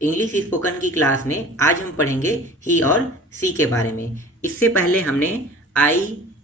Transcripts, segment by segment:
English spoken की class में आज हम पढ़ेंगे ही और सी के बारे में। इससे पहले हमने आई,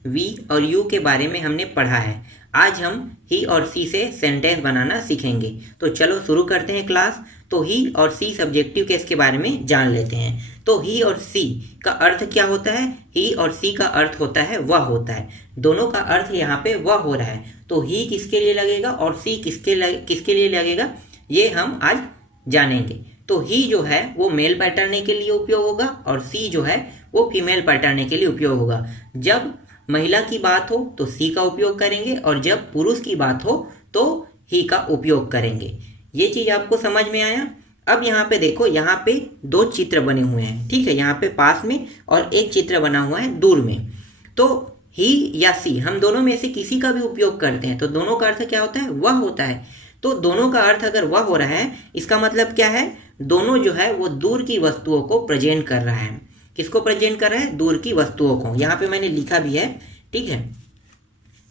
वी और यू के बारे में हमने पढ़ा है। आज हम ही और सी से सेंटेंस बनाना सीखेंगे। तो चलो शुरू करते हैं क्लास। तो ही और सी सब्जेक्टिव केस के बारे में जान लेते हैं। तो ही और सी का अर्थ क्या होता है? ही और सी का अर्थ होता है वह होता है। दोनों का अर्थ यहाँ पे वह हो रहा है। तो ही किसके लिए लगेगा और सी किसके लिए लगेगा, ये हम आज जानेंगे। तो ही जो है वो मेल पैटर्न के लिए उपयोग होगा और सी जो है वो फीमेल पैटर्न के लिए उपयोग होगा। जब महिला की बात हो तो सी का उपयोग करेंगे और जब पुरुष की बात हो तो ही का उपयोग करेंगे। ये चीज आपको समझ में आया? अब यहाँ पे देखो, यहाँ पे दो चित्र बने हुए हैं, ठीक है, यहाँ पे पास में और एक चित्र बना हुआ है दूर में। तो ही या सी हम दोनों में से किसी का भी उपयोग करते हैं तो दोनों का अर्थ क्या होता है? वह होता है। तो दोनों का अर्थ अगर वह हो रहा है, इसका मतलब क्या है? दोनों जो है वो दूर की वस्तुओं को प्रेजेंट कर रहा है। किसको प्रेजेंट कर रहा है? दूर की वस्तुओं को। यहाँ पे मैंने लिखा भी है, ठीक है,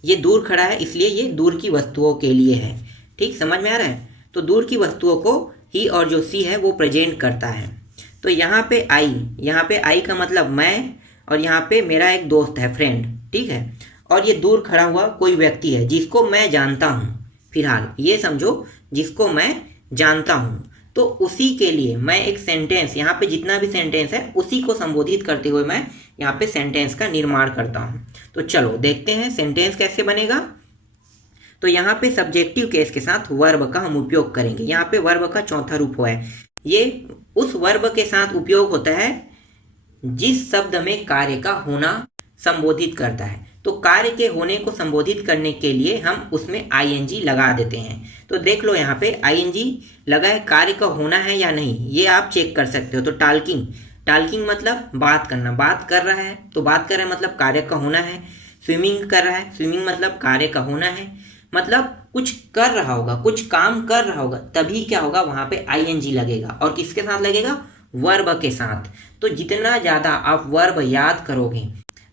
ये दूर खड़ा है इसलिए ये दूर की वस्तुओं के लिए है। ठीक, समझ में आ रहा है? तो दूर की वस्तुओं को ही और जो सी है वो प्रेजेंट करता है। तो यहाँ पे आई का मतलब मैं, और यहाँ पे मेरा एक दोस्त है, फ्रेंड, ठीक है, और ये दूर खड़ा हुआ कोई व्यक्ति है जिसको मैं जानता हूँ। फिलहाल ये समझो, जिसको मैं जानता हूँ, तो उसी के लिए मैं एक सेंटेंस, यहाँ पे जितना भी सेंटेंस है उसी को संबोधित करते हुए मैं यहाँ पे सेंटेंस का निर्माण करता हूँ। तो चलो देखते हैं सेंटेंस कैसे बनेगा। तो यहाँ पे सब्जेक्टिव केस के साथ वर्ब का हम उपयोग करेंगे। यहाँ पे वर्ब का चौथा रूप हुआ है। ये उस वर्ब के साथ उपयोग होता है जिस शब्द में कार्य का होना संबोधित करता है। तो कार्य के होने को संबोधित करने के लिए हम उसमें आईएनजी लगा देते हैं। तो देख लो यहाँ पे आईएनजी लगा है, कार्य का होना है या नहीं ये आप चेक कर सकते हो। तो टाल्किंग मतलब बात करना, बात कर रहा है, तो बात कर रहा है मतलब कार्य का होना है। स्विमिंग कर रहा है, स्विमिंग मतलब कार्य का होना है, मतलब कुछ कर रहा होगा, कुछ काम कर रहा होगा, तभी क्या होगा, वहां पे आईएनजी लगेगा। और किसके साथ लगेगा? वर्ब के साथ। तो जितना ज़्यादा आप वर्ब याद करोगे,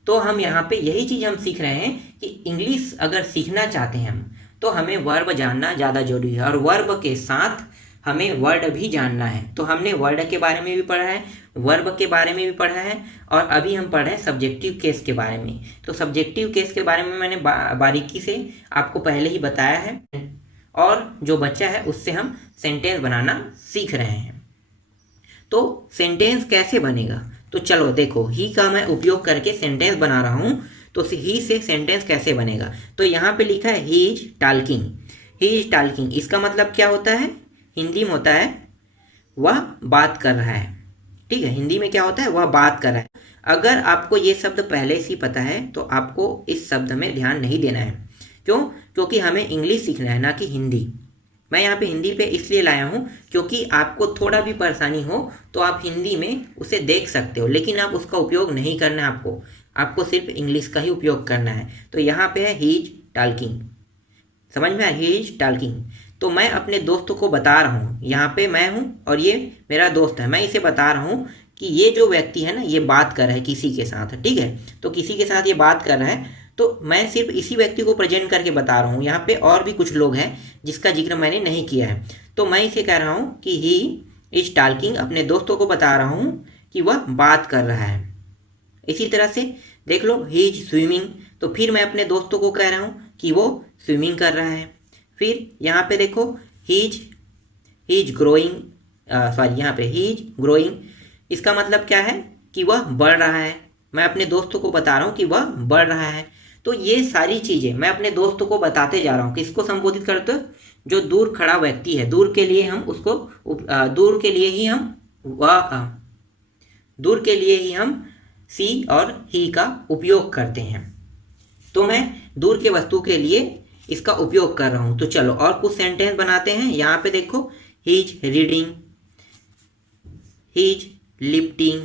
तो हम यहाँ पे यही चीज़ हम सीख रहे हैं कि इंग्लिश अगर सीखना चाहते हैं हम, तो हमें वर्ब जानना ज़्यादा जरूरी है और वर्ब के साथ हमें वर्ड भी जानना है। तो हमने वर्ड के बारे में भी पढ़ा है, वर्ब के बारे में भी पढ़ा है, और अभी हम पढ़ रहे हैं सब्जेक्टिव केस के बारे में। तो सब्जेक्टिव केस के बारे में मैंने बारीकी से आपको पहले ही बताया है, और जो बच्चा है उससे हम सेंटेंस बनाना सीख रहे हैं। तो सेंटेंस कैसे बनेगा? तो चलो देखो, ही का मैं उपयोग करके सेंटेंस बना रहा हूँ। तो ही से सेंटेंस कैसे बनेगा? तो यहाँ पे लिखा है ही इज टाल्किंग। इसका मतलब क्या होता है? हिंदी में होता है वह बात कर रहा है। ठीक है, हिंदी में क्या होता है? वह बात कर रहा है। अगर आपको ये शब्द पहले से ही पता है तो आपको इस शब्द में ध्यान नहीं देना है। क्यों? क्योंकि हमें इंग्लिश सीखना है, ना कि हिंदी। मैं यहाँ पे हिंदी पे इसलिए लाया हूँ क्योंकि आपको थोड़ा भी परेशानी हो तो आप हिंदी में उसे देख सकते हो, लेकिन आप उसका उपयोग नहीं करना है। आपको सिर्फ इंग्लिश का ही उपयोग करना है। तो यहाँ पे है ही इज टाल्किंग, समझ में आया? He is talking. तो मैं अपने दोस्तों को बता रहा हूँ, यहाँ पे मैं हूँ और ये मेरा दोस्त है, मैं इसे बता रहा हूँ कि ये जो व्यक्ति है ना, ये बात कर रहा है किसी के साथ। ठीक है, तो किसी के साथ ये बात कर रहा है, तो मैं सिर्फ इसी व्यक्ति को प्रेजेंट करके बता रहा हूँ। यहाँ पे और भी कुछ लोग हैं जिसका जिक्र मैंने नहीं किया है। तो मैं इसे कह रहा हूँ कि ही इज टाल्किंग, अपने दोस्तों को बता रहा हूँ कि वह बात कर रहा है। इसी तरह से देख लो, ही इज स्विमिंग, तो फिर मैं अपने दोस्तों को कह रहा हूँ कि वो स्विमिंग कर रहा है। फिर यहाँ पे देखो, ही इज ग्रोइंग, यहाँ पे ही इज ग्रोइंग, इसका मतलब क्या है? कि वह बढ़ रहा है। मैं अपने दोस्तों को बता रहा हूँ कि वह बढ़ रहा है। तो ये सारी चीजें मैं अपने दोस्तों को बताते जा रहा हूँ। किसको संबोधित करते हो? जो दूर खड़ा व्यक्ति है, दूर के लिए हम उसको दूर के लिए ही हम सी और ही का उपयोग करते हैं। तो मैं दूर के वस्तु के लिए इसका उपयोग कर रहा हूं। तो चलो और कुछ सेंटेंस बनाते हैं। यहाँ पे देखो, he is reading, he is lifting,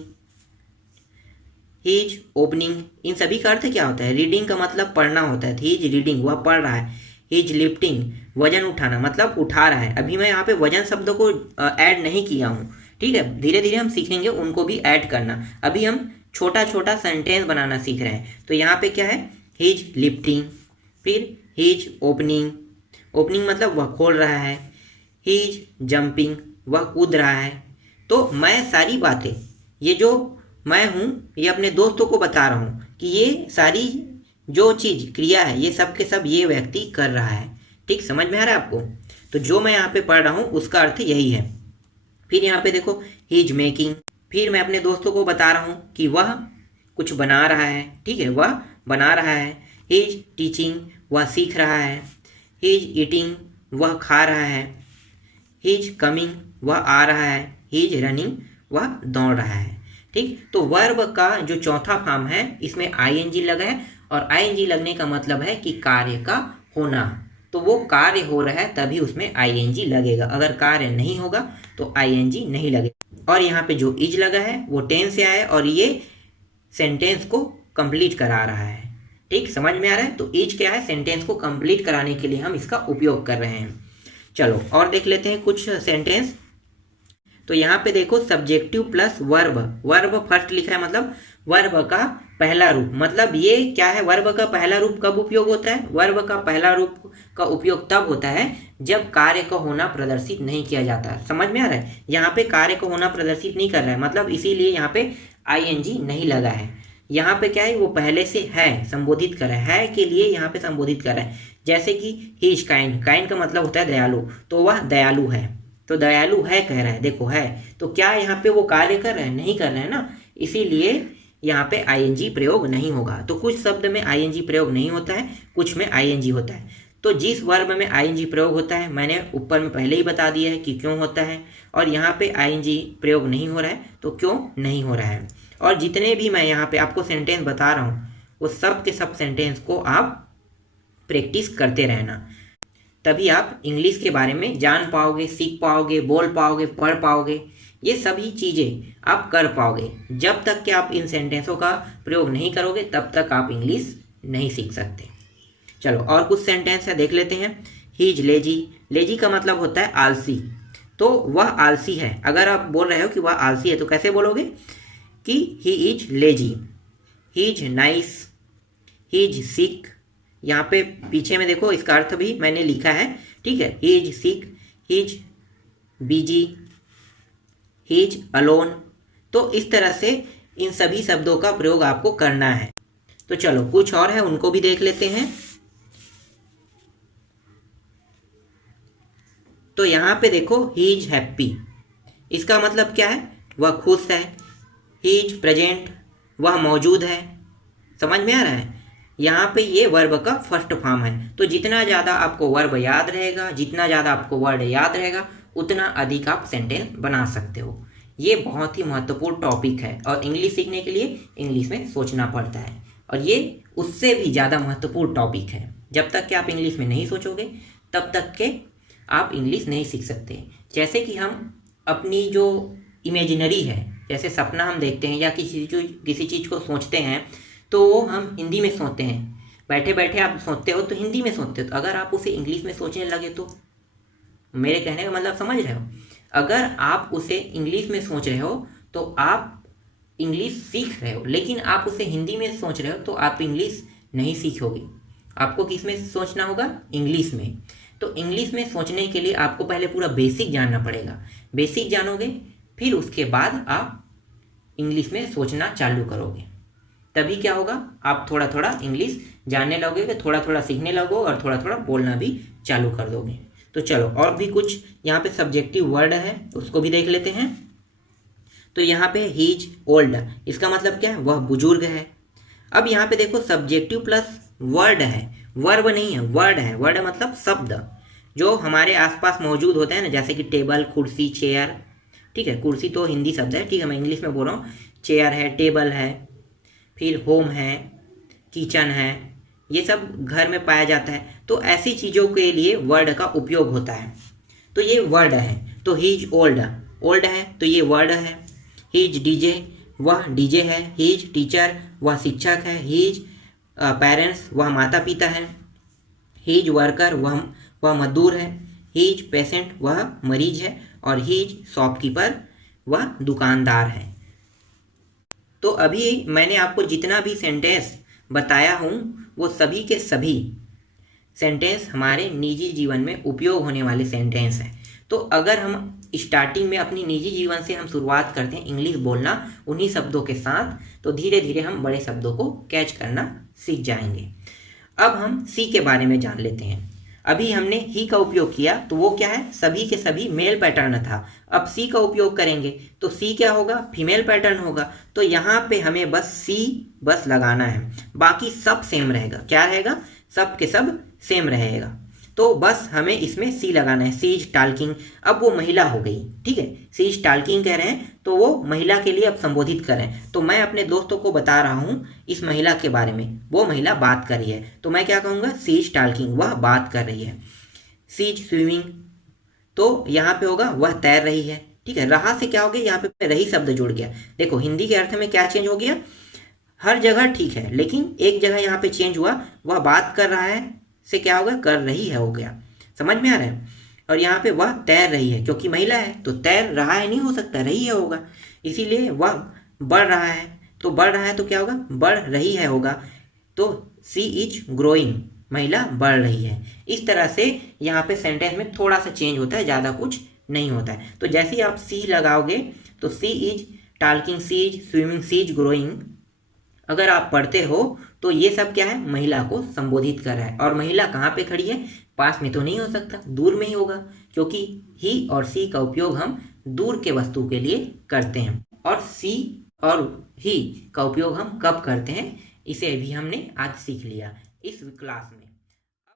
he is opening, इन सभी का अर्थ क्या होता है? रीडिंग का मतलब पढ़ना होता है। ही इज रीडिंग, वह पढ़ रहा है। ही इज लिफ्टिंग, वजन उठाना मतलब उठा रहा है। अभी मैं यहाँ पे वजन शब्द को ऐड नहीं किया हूँ, ठीक है, धीरे धीरे हम सीखेंगे उनको भी ऐड करना। अभी हम छोटा छोटा सेंटेंस बनाना सीख रहे हैं। तो यहाँ पे क्या है? ही इज लिफ्टिंग, फिर ही इज ओपनिंग मतलब वह खोल रहा है। ही इज जंपिंग, वह कूद रहा है। तो मैं सारी बातें, ये जो मैं हूँ, ये अपने दोस्तों को बता रहा हूँ कि ये सारी जो चीज़ क्रिया है ये सब के सब ये व्यक्ति कर रहा है। ठीक, समझ में आ रहा है आपको? तो जो मैं यहाँ पे पढ़ रहा हूँ उसका अर्थ यही है। फिर यहाँ पे देखो ही इज मेकिंग, फिर मैं अपने दोस्तों को बता रहा हूँ कि वह कुछ बना रहा है। ठीक है, वह बना रहा है। ही इज टीचिंग, वह सीख रहा है। ही इज ईटिंग, वह खा रहा है। ही इज कमिंग, वह आ रहा है। ही इज रनिंग, वह दौड़ रहा है। ठीक, तो वर्ब का जो चौथा फॉर्म है इसमें आईएनजी लगा है, और आईएनजी लगने का मतलब है कि कार्य का होना। तो वो कार्य हो रहा है तभी उसमें आईएनजी लगेगा, अगर कार्य नहीं होगा तो आईएनजी नहीं लगेगा। और यहाँ पे जो इज लगा है वो टेंस से आया है और ये सेंटेंस को कंप्लीट करा रहा है। ठीक, समझ में आ रहा है? तो इज क्या है? सेंटेंस को कंप्लीट कराने के लिए हम इसका उपयोग कर रहे हैं। चलो और देख लेते हैं कुछ सेंटेंस। तो यहाँ पे देखो subjective plus verb, verb first लिखा है, मतलब वर्ब का पहला रूप। मतलब ये क्या है? वर्ब का पहला रूप कब उपयोग होता है? वर्ब का पहला रूप का उपयोग तब होता है जब कार्य का होना प्रदर्शित नहीं किया जाता। समझ में आ रहा है? यहाँ पे कार्य का होना प्रदर्शित नहीं कर रहा है, मतलब इसीलिए यहाँ पे आईएनजी नहीं लगा है। यहाँ पे क्या है? वो पहले से है संबोधित कर रहा है के लिए यहाँ पे संबोधित कर रहा है। जैसे कि ही इज काइंड, काइंड का मतलब होता है दयालु, तो वह दयालु है, तो दयालु है कह रहा है। देखो है, तो क्या यहाँ पे वो कार्य कर रहे हैं? नहीं कर रहे हैं ना, इसीलिए यहाँ पे आईएनजी प्रयोग नहीं होगा। तो कुछ शब्द में आईएनजी प्रयोग नहीं होता है, कुछ में आईएनजी होता है। तो जिस वर्ब में आईएनजी प्रयोग होता है मैंने ऊपर में पहले ही बता दिया है कि क्यों होता है, और यहाँ पे आईएनजी प्रयोग नहीं हो रहा है तो क्यों नहीं हो रहा है। और जितने भी मैं यहाँ पे आपको सेंटेंस बता रहा हूँ वो सब के सब सेंटेंस को आप प्रैक्टिस करते रहना, तभी आप इंग्लिश के बारे में जान पाओगे, सीख पाओगे, बोल पाओगे, पढ़ पाओगे। ये सभी चीज़ें आप कर पाओगे। जब तक कि आप इन सेंटेंसों का प्रयोग नहीं करोगे तब तक आप इंग्लिश नहीं सीख सकते। चलो और कुछ सेंटेंस है देख लेते हैं। ही इज लेजी, लेजी का मतलब होता है आलसी, तो वह आलसी है। अगर आप बोल रहे हो कि वह आलसी है तो कैसे बोलोगे कि he is lazy. He is nice, he is sick, यहाँ पे पीछे में देखो इसका अर्थ भी मैंने लिखा है। ठीक है, he is sick, he is busy, he is alone. तो इस तरह से इन सभी शब्दों का प्रयोग आपको करना है। तो चलो कुछ और है उनको भी देख लेते हैं। तो यहाँ पे देखो ही इज हैप्पी, इसका मतलब क्या है? वह खुश है। ही इज प्रेजेंट, वह मौजूद है। समझ में आ रहा है? यहाँ पे ये वर्ब का फर्स्ट फॉर्म है। तो जितना ज़्यादा आपको वर्ब याद रहेगा, जितना ज़्यादा आपको वर्ड याद रहेगा, उतना अधिक आप सेंटेंस बना सकते हो। ये बहुत ही महत्वपूर्ण टॉपिक है और इंग्लिश सीखने के लिए इंग्लिश में सोचना पड़ता है, और ये उससे भी ज़्यादा महत्वपूर्ण टॉपिक है। जब तक कि आप इंग्लिश में नहीं सोचोगे तब तक के आप इंग्लिश नहीं सीख सकते। जैसे कि हम अपनी जो इमेजिनरी है, जैसे सपना हम देखते हैं या किसी चीज़ को सोचते हैं तो वो हम हिंदी में सोचते हैं। बैठे बैठे आप सोचते हो तो हिंदी में सोचते हो, तो अगर आप उसे इंग्लिश में सोचने लगे तो, मेरे कहने का मतलब समझ रहे हो? अगर आप उसे इंग्लिश में सोच रहे हो तो आप इंग्लिश सीख रहे हो, लेकिन आप उसे हिंदी में सोच रहे हो तो आप इंग्लिश नहीं सीखोगे। आपको किस में सोचना होगा? इंग्लिश में। तो इंग्लिश में सोचने के लिए आपको पहले पूरा बेसिक जानना पड़ेगा। बेसिक जानोगे फिर उसके बाद आप इंग्लिश में सोचना चालू करोगे, तभी क्या होगा? आप थोड़ा थोड़ा इंग्लिश जानने लगोगे, थोड़ा थोड़ा सीखने लगोगे और थोड़ा थोड़ा बोलना भी चालू कर दोगे। तो चलो और भी कुछ यहाँ पे सब्जेक्टिव वर्ड है उसको भी देख लेते हैं। तो यहाँ पे ही इज ओल्ड, इसका मतलब क्या है? वह बुजुर्ग है। अब यहाँ पे देखो सब्जेक्टिव प्लस वर्ड है, वर्ब नहीं है, वर्ड है। वर्ड मतलब शब्द जो हमारे आसपास मौजूद होते हैं ना, जैसे कि टेबल, कुर्सी, चेयर। ठीक है, कुर्सी तो हिंदी शब्द है, ठीक है, मैं इंग्लिश में बोल रहा हूँ। चेयर है, टेबल है, फिर होम है, किचन है, ये सब घर में पाया जाता है। तो ऐसी चीज़ों के लिए वर्ड का उपयोग होता है। तो ये वर्ड है। तो ही इज ओल्ड, ओल्ड है तो ये वर्ड है। ही इज डीजे, वह डीजे है। ही इज टीचर, वह शिक्षक है। ही इज पेरेंट्स, वह माता पिता है। ही इज वर्कर, वह मजदूर है। ही इज पेशेंट, वह मरीज है। और ही इज शॉपकीपर, वह दुकानदार है। तो अभी मैंने आपको जितना भी सेंटेंस बताया हूँ वो सभी के सभी सेंटेंस हमारे निजी जीवन में उपयोग होने वाले सेंटेंस हैं। तो अगर हम स्टार्टिंग में अपनी निजी जीवन से हम शुरुआत करते हैं इंग्लिश बोलना उन्हीं शब्दों के साथ, तो धीरे धीरे हम बड़े शब्दों को कैच करना सीख जाएंगे। अब हम सी के बारे में जान लेते हैं। अभी हमने ही का उपयोग किया तो वो क्या है, सभी के सभी मेल पैटर्न था। अब सी का उपयोग करेंगे तो सी क्या होगा, फीमेल पैटर्न होगा। तो यहाँ पे हमें बस सी बस लगाना है, बाकी सब सेम रहेगा। क्या रहेगा, सब के सब सेम रहेगा। तो बस हमें इसमें सी लगाना है, सी इज टॉकिंग। अब वो महिला हो गई, ठीक है, सी इज टॉकिंग कह रहे हैं तो वो महिला के लिए अब संबोधित कर रहे हैं। तो मैं अपने दोस्तों को बता रहा हूँ इस महिला के बारे में, वो महिला बात कर रही है, तो मैं क्या कहूँगा, सी इज टॉकिंग, वह बात कर रही है। सी इज स्विमिंग, तो यहाँ पे होगा वह तैर रही है, ठीक है। रहा से क्या हो गया, यहाँ पे रही शब्द जुड़ गया। देखो हिंदी के अर्थ में क्या चेंज हो गया, हर जगह ठीक है, लेकिन एक जगह यहाँ पे चेंज हुआ, वह बात कर रहा है से क्या होगा, कर रही है हो गया। समझ में आ रहा है। और यहाँ पे वह तैर रही है, क्योंकि महिला है तो तैर रहा है नहीं हो सकता, रही है होगा। इसीलिए वह बढ़ रहा है, तो बढ़ रहा है तो क्या होगा, बढ़ रही है होगा। तो सी इज ग्रोइंग, महिला बढ़ रही है। इस तरह से यहाँ पे सेंटेंस में थोड़ा सा चेंज होता है, ज़्यादा कुछ नहीं होता है। तो जैसे ही आप सी लगाओगे तो she is talking, she is swimming, she is growing अगर आप पढ़ते हो तो ये सब क्या है, महिला को संबोधित कर रहा है। और महिला कहाँ पे खड़ी है, पास में तो नहीं हो सकता, दूर में ही होगा, क्योंकि ही और सी का उपयोग हम दूर के वस्तु के लिए करते हैं। और सी और ही का उपयोग हम कब करते हैं, इसे भी हमने आज सीख लिया इस क्लास में।